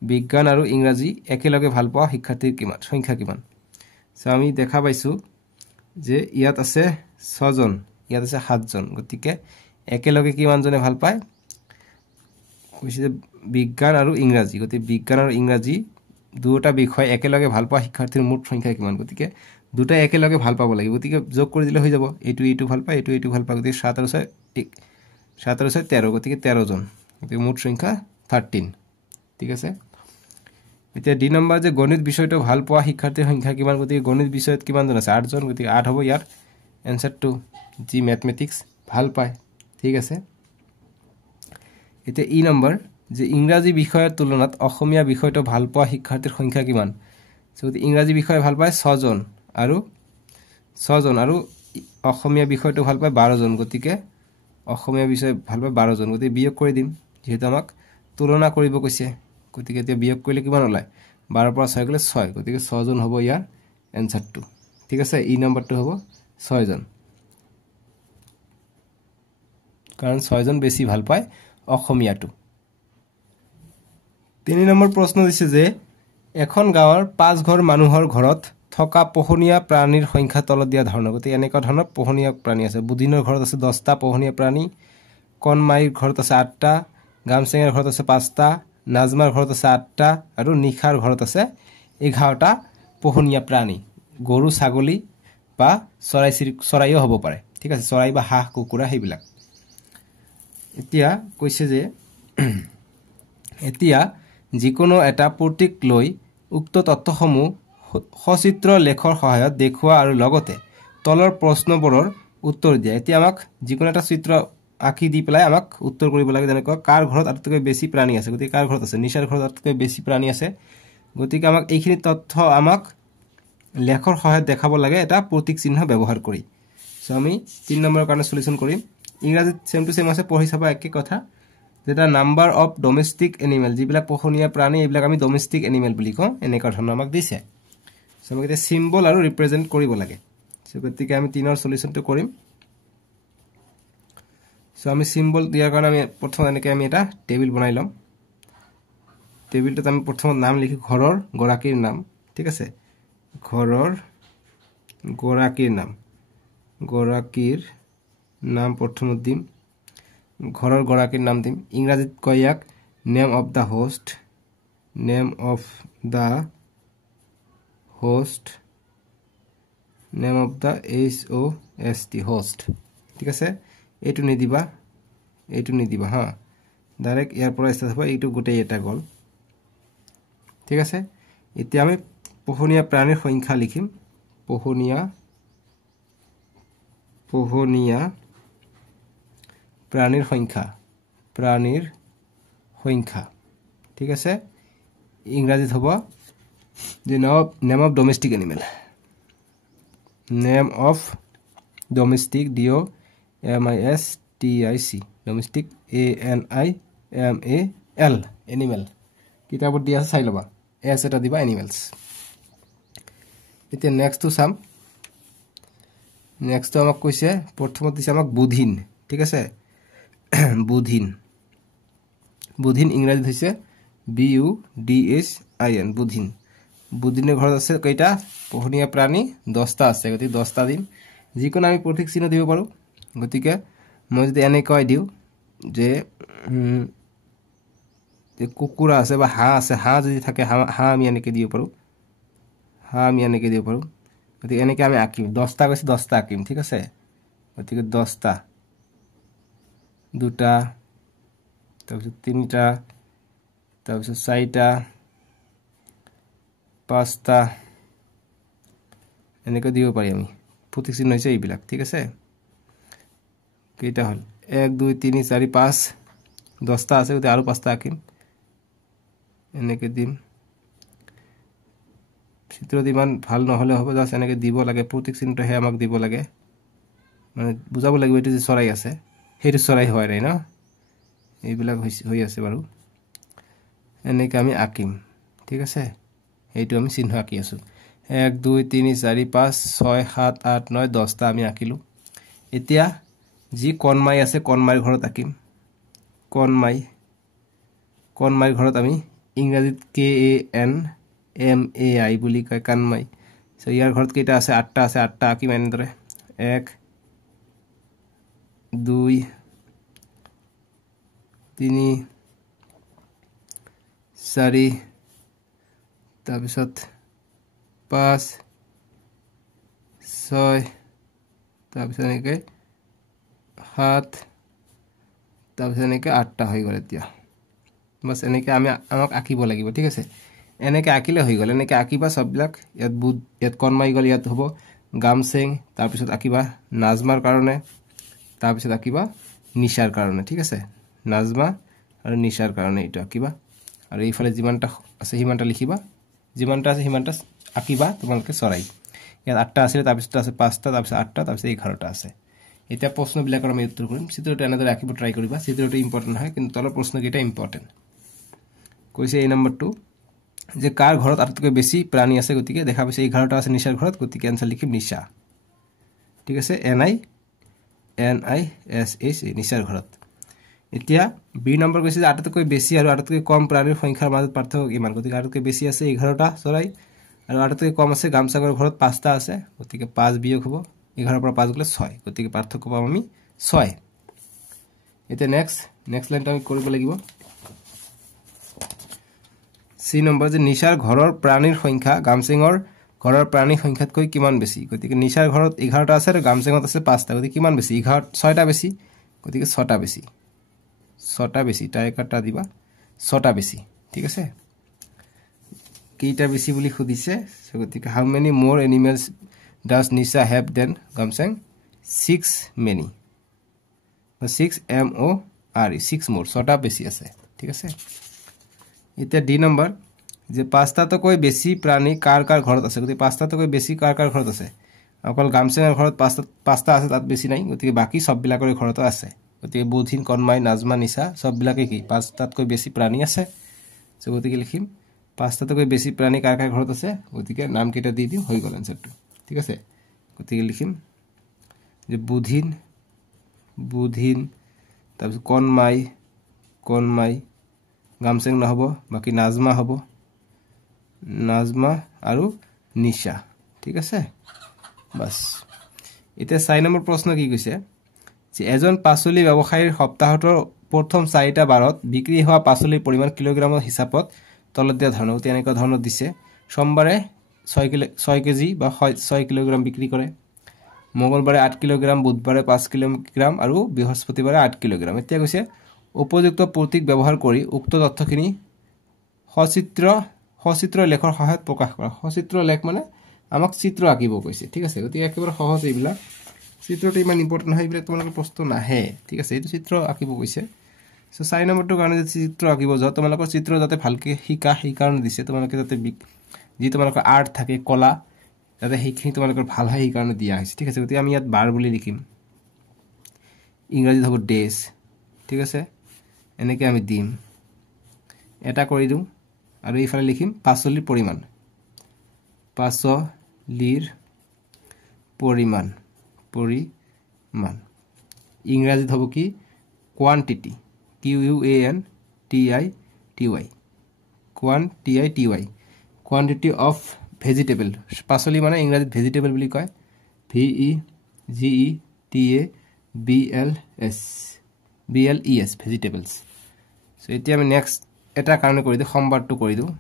বিজ্ঞান আৰু ইংৰাজী একেলগে ভাল পোৱা শিক্ষাৰ্থীৰ কিমান সংখ্যা কিমান সো আমি দেখা পাইছো যে ইয়াত আছে 6 জন ইয়াত আছে 7 জন গতিকে একেলগে কিমান জনে ভাল পায় কৈছে যে বিজ্ঞান আৰু ইংৰাজী গতিকে বিজ্ঞান আৰু ইংৰাজী দুটা বিষয় একেলগে ভাল পোৱা শিক্ষাৰ্থীৰ মুঠ সংখ্যা কিমান গতিকে দুটা একেলগে ভাল পাব লাগিব গতিকে যোগ কৰি দিলে হৈ যাব এইটো ভাল পায় এইটো ভাল পায় গতিকে 7 আৰু 6 13 গতিকে 13 জন গতিকে মুঠ সংখ্যা 13 ঠিক আছে এতিয়া ডি নম্বৰ যে গণিত বিষয়টো ভাল পোৱা শিক্ষাৰ্থীৰ সংখ্যা কিমান গতিকে গণিত বিষয়ত কিমানজন আছে 8 জন গতিকে 8 হ'ব ইয়াৰ এনসাৰটো যি ম্যাথমেটিক্স ভাল পায় ঠিক আছে এতিয়া ই নম্বৰ যে ইংৰাজী বিষয়ৰ তুলনাত অসমীয়া বিষয়টো ভাল পোৱা শিক্ষাৰ্থীৰ সংখ্যা কিমান সো ইংৰাজী বিষয় ভাল পায় 6 জন আৰু অসমীয়া বিষয়টো ভাল পায় 12 জন গতিকে অসমীয়া বিষয় ভাল পায় 12 জন গতিকে বিয়োগ কৰি দিম যেহেতু আমাক তুলনা কৰিব কৈছে গতিকে এতিয়া বিয়োগ কৰিলে কিমান ওলায় 12 পৰা 6 গলে 6 গতিকে 6 জন হ'ব ইয়াৰ এনসাৰটো ঠিক আছে ই নম্বৰটো হ'ব 6 জন কাৰণ 6 জন বেছি ভাল পায় অসমীয়াটো 3 নম্বৰ প্ৰশ্ন দিছে যে এখন গাঁৱৰ 5 ঘৰ মানুহৰ ঘৰত থকা পোহনীয়া প্ৰাণীৰ সংখ্যা তলত দিয়া ধৰণৰ গতি এনেকুৱা ধৰণৰ পোহনীয়া প্ৰাণী আছে বুধিনৰ ঘৰত আছে 10টা পোহনীয়া প্ৰাণী কনমাইৰ ঘৰত আছে 8টা গামচেঙৰ ঘৰত আছে 5টা নাজমাৰ ঘৰত আছে 8টা আৰু নিখাৰ ঘৰত আছে 11টা পোহনীয়া প্ৰাণী গৰু ছাগলী বা চৰাইও হ'ব পাৰে ঠিক আছে চৰাই বা হাঁহ কুকুৰা হেইবিলাক এতিয়া কৈছে যে এতিয়া যিকোনো এটা প্ৰতীক লৈ উক্ত তথ্যসমূহ সচিত্ৰ লেখৰ সহায়ত দেখুৱা আৰু লগতে তলৰ প্ৰশ্নবোৰৰ উত্তৰ দিয়া এতিয়া আমাক যিকোনো এটা চিত্ৰ আঁকি দি পেলাই আমাক উত্তৰ কৰিব লাগে যেনেকৈ কাৰ ঘৰত আটাইতকৈ বেছি প্ৰাণী আছে গতিকে কাৰ ঘৰত আছে নিশাৰ ঘৰত আটাইতকৈ বেছি প্ৰাণী আছে গতিকে আমাক এইখিনি তথ্য আমাক লেখৰ সহায়ত দেখাব লাগে এটা প্ৰতীক চিহ্ন ব্যৱহাৰ কৰি সো আমি 3 নম্বৰৰ কাৰণে সলিউশন কৰিম ইংৰাজীত সেম টু সেম আছে পঢ়ি চাবা একে কথা যেটা নাম্বাৰ অফ ডোমেষ্টিক এনিমেল যিবিলাক পোহনীয়া প্ৰাণী এইবিলাক আমি ডোমেষ্টিক এনিমেল বুলি কওঁ এনেকা ধৰণৰ আমাক দিছে সো আমাক এটা সিম্বল আৰু ৰিপ্ৰেজেন্ট কৰিব লাগে সো গতিকে আমি 3 ৰ সলিউশনটো কৰিম সো আমি সিম্বল দিয়াৰ কাৰণে আমি প্ৰথম এনেকৈ আমি এটা টেবিল বনাই লম টেবিলটোত আমি প্ৰথম নাম লিখি ঘৰৰ গৰাকীৰ নাম ঠিক আছে ঘৰৰ গৰাকীৰ নাম প্ৰথমত দিম ঘৰৰ গৰাকীৰ নাম দিম ইংৰাজীত কয় ইয়াক name of the host name of the host ঠিক আছে এইটো নিদিবা হা ডাইৰেক্ট ইয়াৰ পৰা ষ্টাৰ্ট হ'ব এইটো গোটেই এটা গল ঠিক আছে এতিয়া আমি পোহনীয়া প্ৰাণীৰ সংখ্যা লিখিম পোহনীয়া প্ৰাণীৰ সংখ্যা ঠিক আছে ইংৰাজীত হ'ব যে name of domestic animal name of domestic DOMESTIC domestic ANIMAL animal কিতাপত দিয়া আছে চাই লবা এস এটা দিবা এনিমেলস এতিয়া নেক্সটটো চাম নেক্সটটো আমাক কৈছে প্ৰথমত দিছে আমাক বুধিন ঠিক আছে বুধিন ইংৰাজীত হৈছে BUDHIN বুধিনৰ ঘৰত আছে কেইটা পোহনীয়া প্ৰাণী 10টা আছে গতিকে 10টা দিম যিকোনো আমি প্ৰতীক চিহ্ন দিব পাৰো গতিকে মই যদি এনে কয় দিও যে কুকুৰা আছে বা হাঁহ আছে হাঁহ যদি থাকে হাঁহ আমি এনেকৈ দিব পাৰো গতিকে এনেকৈ আমি আঁকিম 10টা কৈছে 10টা আঁকিম ঠিক আছে গতিকে 10টা দুটা তাৰপিছত 3টা তাৰপিছত 4টা 5টা এনেকৈ দিব পাৰি আমি প্ৰতীক চিহ্ন হৈছে এইবিলাক ঠিক আছে কেইটা হল 1 2 3 4 5 10টা আছে গতিকে আৰু 5টা আঁকিম এনেকৈ দিম চিত্ৰত ইমান ভাল নহলে হ'ব জাস্ট এনেকৈ দিব লাগে প্ৰতীক চিহ্নটো আমাক দিব লাগে মানে বুজাব লাগিব এটো যে চৰাই আছে হেতু চৰাই হয় নাই ন এইবিলাক হৈ আছে বাৰু এনেকৈ আমি আঁকিম ঠিক আছে এইটো আমি চিহ্ন আঁকি আছো 1 2 3 4 5 6 7 8 9 10টা আমি আঁকিলো এতিয়া যি কনমাই আছে কনমাইৰ ঘৰত আঁকিম কনমাইৰ ঘৰত আমি ইংৰাজীত KANMAI বুলি কয় কানমাই সো ইয়াৰ ঘৰত কেইটা আছে 8টা আছে 8টা আঁকিম এনেদৰে 1 2 3 4 তাৰপিছত 5 6 তাৰপিছত এনেকৈ 7 তাৰপিছত এনেকৈ 8টা হৈ গ'ল এতিয়া বাস এনেকৈ আমাক আঁকিব লাগিব ঠিক আছে এনেকৈ আঁকিলে হৈ গ'ল এনেকৈ আঁকিবা সববিলাক ইয়াত বুধ ইয়াত কণমাই গ'ল ইয়াত হ'ব গামচেং তাৰপিছত আঁকিবা নাজমাৰ কাৰণে তাৰপিছত আঁকিবা নিশাৰ কাৰণে ঠিক আছে নাজমা আৰু নিশাৰ কাৰণে এইটো আঁকিবা আৰু এইফালে যিমানটা আছে সিমানটা লিখিবা যিমানটা আছে সিমানটা আঁকিবা তোমালোকে চৰাই ইয়াত 8টা আছে তাৰপিছত আছে 5টা তাৰপিছত 8টা তাৰপিছত 11টা আছে এতিয়া প্ৰশ্নবিলাকৰ আমি উত্তৰ কৰিম চিত্ৰটো এনেদৰে আঁকিব ট্ৰাই কৰিবা চিত্ৰটো ইম্পৰ্টেণ্ট হয় কিন্তু তলৰ প্ৰশ্নকেইটা ইম্পৰ্টেণ্ট কৈছে এই নম্বৰটো যে কাৰ ঘৰত আটাইতকৈ বেছি প্ৰাণী আছে গতিকে দেখা পাইছে 11টা আছে নিশাৰ ঘৰত গতিকে আনসাৰ লিখিম নিশা ঠিক আছে NISH নিশাৰ ঘৰত এতিয়া বি নম্বৰ কৈছে যে আটাইতকৈ বেছি আৰু আটাইতকৈ কম প্ৰাণীৰ সংখ্যাৰ মাজত পাৰ্থক্য কিমান গতিকে আটাইতকৈ বেছি আছে 11টা চৰাই আৰু আটাইতকৈ কম আছে গামচাগৰ ঘৰত 5টা আছে গতিকে 5 বিয়োগ হ'ব 11 পৰা 5 গলে 6 গতিকে পাৰ্থক্য পাম আমি 6 এতিয়া নেক্সট লাইনটো আমি কৰিব লাগিব সি নম্বৰ যে নিশাৰ ঘৰৰ প্ৰাণীৰ সংখ্যা গামচেঙৰ ঘৰৰ প্ৰাণীৰ সংখ্যাতকৈ কিমান বেছি গতিকে নিশাৰ ঘৰত 11টা আছে আৰু গামচেঙত আছে 5টা গতিকে কিমান বেছি 6টা বেছি গতিকে 6টা বেছি 6টা বেছি তাই কাটা দিবা 6টা বেছি ঠিক আছে কেইটা বেছি বুলি খুদিছে গতিকে how many more animals does Nisha have then Gamcheng 6 many 6 MORE 6 মোৰ 6টা বেছি আছে ঠিক আছে এতিয়া ডি নম্বৰ যে 5টাতকৈ বেছি প্ৰাণী কাৰ ঘৰত আছে গতিকে 5টাতকৈ বেছি কাৰ ঘৰত আছে অকল গামচেঙৰ ঘৰত 5টা আছে তাত বেছি নাই গতিকে বাকি সববিলাকৰ ঘৰতো আছে গতিকে বুধিন কণমাই নাজমা নিশা সববিলাকে কি 5টাতকৈ বেছি প্ৰাণী আছে সো গতিকে লিখিম 5টাতকৈ বেছি প্ৰাণী কাৰ ঘৰত আছে গতিকে নাম কেইটা দি দিম হৈ গ'ল আনসাৰটো ঠিক আছে গতিকে লিখিম যে বুধিন তাৰপিছত কণমাই গামচেং নহব বাকি নাজমা হ'ব নাজমা আৰু নিশা ঠিক আছে বাস এতিয়া 4 নম্বৰ প্ৰশ্ন কি কৈছে যে এজন পাচলি ব্যৱসায়ীৰ সপ্তাহৰ প্ৰথম 4টা বাৰত বিক্ৰী হোৱা পাচলিৰ পৰিমাণ কিলোগ্ৰামৰ হিচাপত তলত দিয়া ধৰণৰ তেনেকুৱা ধৰণৰ দিছে সোমবাৰে 6 কেজি বা 6 কিলোগ্ৰাম বিক্ৰী কৰে মঙ্গলবাৰে 8 কিলোগ্ৰাম বুধবাৰে 5 কিলোগ্ৰাম আৰু বৃহস্পতিবাৰে 8 কিলোগ্ৰাম এতিয়া কৈছে উপযুক্ত প্ৰতীক ব্যৱহাৰ কৰি উক্ত তথ্যখিনি সচিত্ৰ লেখৰ সহায়ত প্ৰকাশ কৰা সচিত্ৰ লেখ মানে আমাক চিত্ৰ আঁকিব কৈছে ঠিক আছে গতিকে একেবাৰে সহজ এইবিলাক চিত্ৰটো ইমান ইম্পৰ্টেণ্ট হয় এইবিলাক তোমালোকৰ প্ৰশ্ন নাহে ঠিক আছে এইটো চিত্ৰ আঁকিব কৈছে সো 4 নম্বৰটোৰ কাৰণে যে চিত্ৰ আঁকিব যত তোমালোকৰ চিত্ৰ যাতে ভালকে শিকা সেই কাৰণে দিছে তোমালোকে যাতে যি তোমালোকৰ আৰ্ট থাকে কলা যাতে সেইখিনি তোমালোকৰ ভাল হয় এই কাৰণে দিয়া হৈছে ঠিক আছে গতিকে আমি ইয়াত বাৰ বুলি লিখিম ইংৰাজীত হ'ব ডেজ ঠিক আছে এনেকৈ আমি দিম এটা কৰি দিম আৰু এইফালে লিখিম পাচলিৰ পৰিমাণ ইংৰাজীত হ'ব কি quantity QUANTITY quantity of vegetable পাচলি মানে ইংৰাজীত ভেজিটেবল বুলি কয় VEGETABLES ভেজিটেবলছ সো এতিয়া আমি নেক্সট এটা কাৰণে কৰি দিওঁ সোমবাৰটো কৰি দিওঁ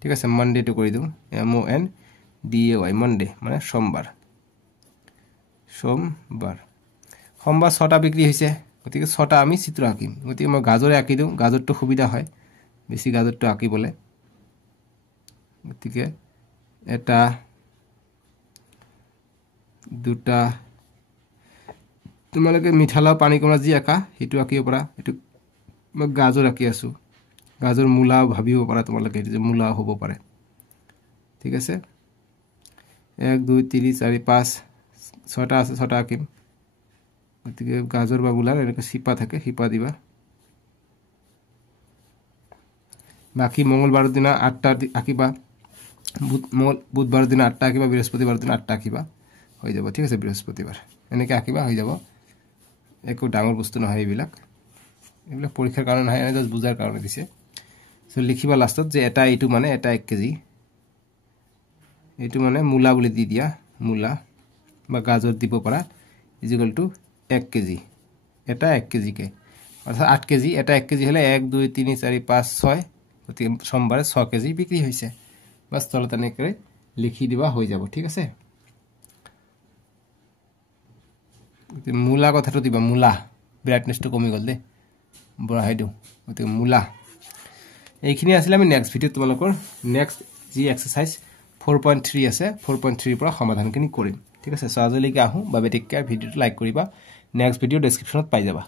ঠিক আছে মানডেটো কৰি দিওঁ MONDAY মানডে মানে সোমবাৰ 6টা বিক্ৰী হৈছে গতিকে 6টা আমি চিত্ৰ আঁকিম গতিকে মই গাজৰে আঁকি দিওঁ গাজৰটো সুবিধা হয় বেছি গাজৰটো আঁকিবলৈ গতিকে এটা দুটা তোমালোকে মিঠালাও পানী কমা যি আঁকা সেইটো আঁকিব পাৰা এইটো মই গাজৰ আঁকি আছো গাজৰ মূলা ভাবিব পাৰা তোমালোকে যে মূলা হ'ব পাৰে ঠিক আছে 1 2 3 4 5 6টা আছে 6টা আঁকিম গতিকে গাজৰ বা মূলাৰ এনেকৈ সিপা থাকে সিপা দিবা বাকি মঙ্গলবাৰৰ দিনা 8টা আঁকিবা বুধবাৰৰ দিনা 8টা আঁকিবা বৃহস্পতিবাৰৰ দিনা 8টা আঁকিবা হৈ যাব ঠিক আছে বৃহস্পতিবাৰ এনেকৈ আঁকিবা হৈ যাব একো ডাঙৰ বস্তু নহয় এইবিলাক পৰীক্ষাৰ কাৰণে নহয় এনে জাস্ট বুজাৰ কাৰণে দিছে সো লিখিবা লাষ্টত যে এটা এইটো মানে এটা 1 কেজি এইটো মানে মূলা বুলি দি দিয়া মূলা বা গাজৰ দিব পাৰা ইকুয়াল টু 1 কেজি এটা 1 কেজি কে অৰ্থাৎ 8 কেজি এটা 1 কেজি হলে 1 2 3 4 5 6 গতিকে সোমবাৰে 6 কেজি বিক্ৰী হৈছে বাস তলত এনেকৈ লিখি দিবা হৈ যাব ঠিক আছে মূলা কথাটো দিবা মূলা ব্ৰাইটনেছটো কমি গল দে বঢ়াই দিও গতিকে মূলা এইখিনি আছিল আমি নেক্সট ভিডিঅ'ত তোমালোকৰ নেক্সট যি এক্সাৰসাইজ 4.3 আছে 4.3 পৰা সমাধানখিনি কৰিম ঠিক আছে সো আজিলৈকে আহো বাবে টেক কেয়াৰ ভিডিঅ'টো লাইক কৰিবা নেক্সট ভিডিঅ' ডেসক্ৰিপচনত পাই যাবা